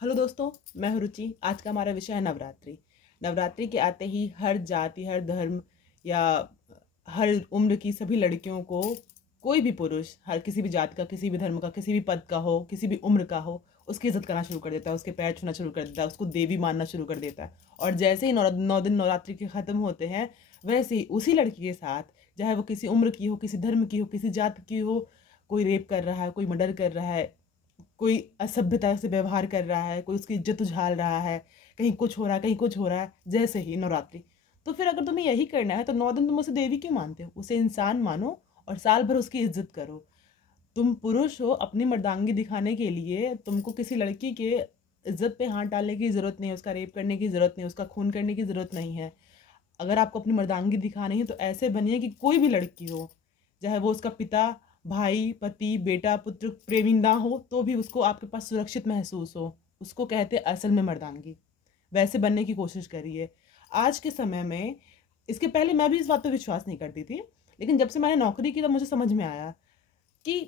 Hello दोस्तों, मैं हूं रुचि। आज का हमारा विषय है नवरात्रि। नवरात्रि के आते ही हर जाति, हर धर्म या हर उम्र की सभी लड़कियों को, कोई भी पुरुष, हर किसी भी जाति का, किसी भी धर्म का, किसी भी पद का हो, किसी भी उम्र का हो, उसकी इज्जत करना शुरू कर देता है, उसके पैर छूना शुरू कर देता है, उसको देवी मानना शुरू कर देता है। और जैसे ही 9 दिन नवरात्रि के ख़त्म होते हैं, वैसे ही उसी लड़की के साथ, चाहे वो किसी उम्र की हो, किसी धर्म की हो, किसी जाति की हो, कोई रेप कर रहा है, कोई मर्डर कर रहा है, कोई असभ्यता से व्यवहार कर रहा है, कोई उसकी इज्जत उछाल रहा है, कहीं कुछ हो रहा है, कहीं कुछ हो रहा है। जैसे ही नवरात्रि, तो फिर अगर तुम्हें यही करना है तो 9 दिन तुम उसे देवी क्यों मानते हो? उसे इंसान मानो और साल भर उसकी इज्जत करो। तुम पुरुष हो, अपनी मर्दांगी दिखाने के लिए तुमको किसी लड़की के इज्जत पे हाथ डालने की ज़रूरत नहीं है, उसका रेप करने की ज़रूरत नहीं है, उसका खून करने की ज़रूरत नहीं है। अगर आपको अपनी मर्दांगी दिखानी है तो ऐसे बनिए कि कोई भी लड़की हो, चाहे वो उसका पिता, भाई, पति, बेटा, पुत्र, प्रेमी ना हो, तो भी उसको आपके पास सुरक्षित महसूस हो। उसको कहते असल में मर्दांगी। वैसे बनने की कोशिश करिए। आज के समय में, इसके पहले मैं भी इस बात पर विश्वास नहीं करती थी, लेकिन जब से मैंने नौकरी की तब मुझे समझ में आया कि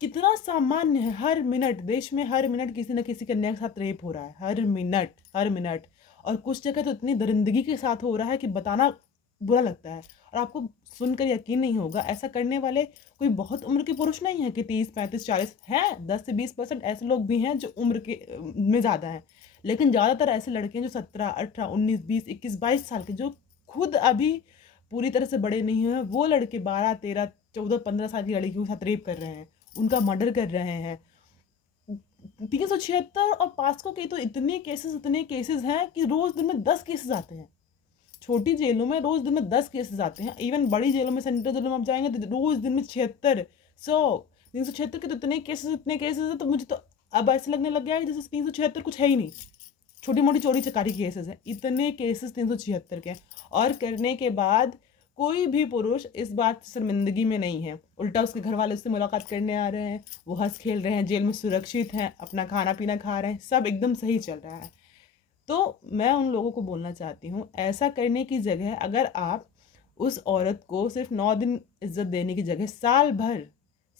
कितना सामान्य है। हर मिनट देश में, हर मिनट किसी न किसी कन्या के साथ रेप हो रहा है। हर मिनट, हर मिनट। और कुछ जगह तो इतनी दरिंदगी के साथ हो रहा है कि बताना बुरा लगता है। और आपको सुनकर यकीन नहीं होगा, ऐसा करने वाले कोई बहुत उम्र के पुरुष नहीं है कि 30, 35, 40 हैं। 10 से 20% ऐसे लोग भी हैं जो उम्र के में ज़्यादा हैं, लेकिन ज़्यादातर ऐसे लड़के हैं जो 17, 18, 19, 20, 21, 22 साल के, जो खुद अभी पूरी तरह से बड़े नहीं हैं। वो लड़के 12, 13, 14, 15 साल की लड़कियों के साथ रेप कर रहे हैं, उनका मर्डर कर रहे हैं। 376 और पास्को के तो इतने केसेस हैं कि रोज दिन में 10 केसेस आते हैं। छोटी जेलों में रोज दिन में 10 केसेस आते हैं। इवन बड़ी जेलों में, सेंट्रल जेलों में आप जाएंगे तो रोज दिन में 76, 100, 376 के तो इतने केसेस हैं। तो मुझे तो अब ऐसे लगने लग गया है जैसे 376 कुछ है ही नहीं। छोटी मोटी चोरी चकारी केसेस हैं, इतने केसेस 376 के। और करने के बाद कोई भी पुरुष इस बात से शर्मिंदगी में नहीं है। उल्टा उसके घर वाले उससे मुलाकात करने आ रहे हैं, वो हंस खेल रहे हैं, जेल में सुरक्षित हैं, अपना खाना पीना खा रहे हैं, सब एकदम सही चल रहा है। तो मैं उन लोगों को बोलना चाहती हूँ, ऐसा करने की जगह अगर आप उस औरत को सिर्फ 9 दिन इज्जत देने की जगह साल भर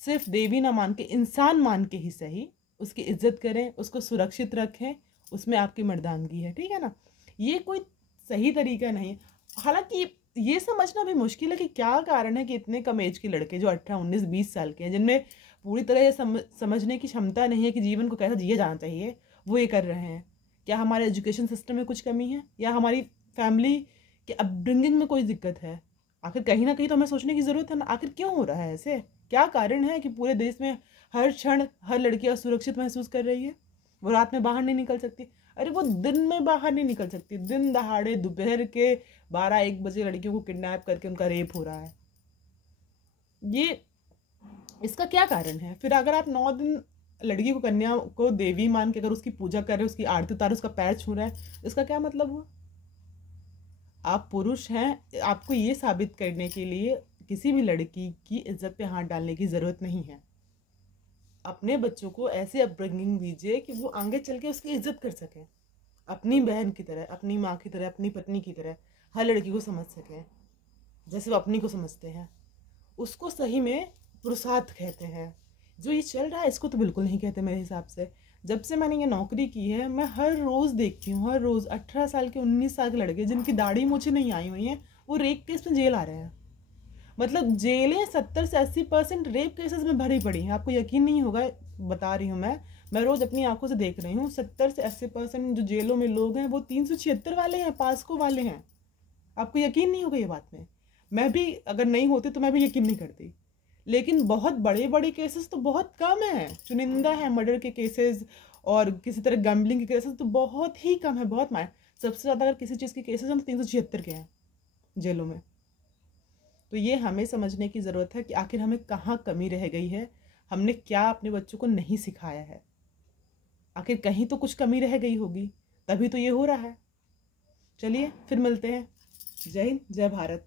सिर्फ देवी ना मान के, इंसान मान के ही सही, उसकी इज्जत करें, उसको सुरक्षित रखें, उसमें आपकी मर्दानगी है। ठीक है ना? ये कोई सही तरीका नहीं। हालांकि ये समझना भी मुश्किल है कि क्या कारण है कि इतने कम एज के लड़के जो 18, 19, 20 साल के हैं, जिनमें पूरी तरह ये समझने की क्षमता नहीं है कि जीवन को कैसा जिया जाना चाहिए, वो ये कर रहे हैं। क्या हमारे एजुकेशन सिस्टम में कुछ कमी है, या हमारी फैमिली के अपब्रिंगिंग में कोई दिक्कत है? आखिर कहीं ना कहीं तो हमें सोचने की ज़रूरत है ना, आखिर क्यों हो रहा है ऐसे? क्या कारण है कि पूरे देश में हर क्षण हर लड़की असुरक्षित महसूस कर रही है? वो रात में बाहर नहीं निकल सकती। अरे वो दिन में बाहर नहीं निकल सकती, दिन दहाड़े दोपहर के 12-1 बजे लड़कियों को किडनैप करके उनका रेप हो रहा है। ये इसका क्या कारण है? फिर अगर आप 9 दिन लड़की को, कन्या को देवी मान के अगर उसकी पूजा कर रहे, उसकी आरती उतार, उसका पैर छू रहे हैं, इसका क्या मतलब हुआ? आप पुरुष हैं, आपको ये साबित करने के लिए किसी भी लड़की की इज्जत पे हाथ डालने की ज़रूरत नहीं है। अपने बच्चों को ऐसे अपब्रिंगिंग दीजिए कि वो आगे चल के उसकी इज्जत कर सकें, अपनी बहन की तरह, अपनी माँ की तरह, अपनी पत्नी की तरह हर लड़की को समझ सकें जैसे वो अपनी को समझते हैं। उसको सही में पुरुषार्थ कहते हैं। जो ये चल रहा है इसको तो बिल्कुल नहीं कहते मेरे हिसाब से। जब से मैंने ये नौकरी की है, मैं हर रोज़ देखती हूँ, हर रोज़ 18 साल के, 19 साल के लड़के जिनकी दाढ़ी मूछें नहीं आई हुई हैं, वो रेप केस में जेल आ रहे हैं। मतलब जेलें 70 से 80% रेप केसेस में भरी पड़ी हैं। आपको यकीन नहीं होगा, बता रही हूँ मैं रोज़ अपनी आंखों से देख रही हूँ। 70 से 80% जो जेलों में लोग हैं वो 376 वाले हैं, पास्को वाले हैं। आपको यकीन नहीं होगा ये बात में। मैं भी अगर नहीं होती तो मैं भी यकीन नहीं करती। लेकिन बहुत बड़े बड़े केसेस तो बहुत कम है, चुनिंदा है। मर्डर के केसेस और किसी तरह गैम्बलिंग के केसेस तो बहुत ही कम है, बहुत मार। सबसे ज़्यादा अगर किसी चीज़ के केसेस हम 376 के हैं जेलों में। तो ये हमें समझने की ज़रूरत है कि आखिर हमें कहाँ कमी रह गई है, हमने क्या अपने बच्चों को नहीं सिखाया है। आखिर कहीं तो कुछ कमी रह गई होगी, तभी तो ये हो रहा है। चलिए फिर मिलते हैं। जय हिंद, जय भारत।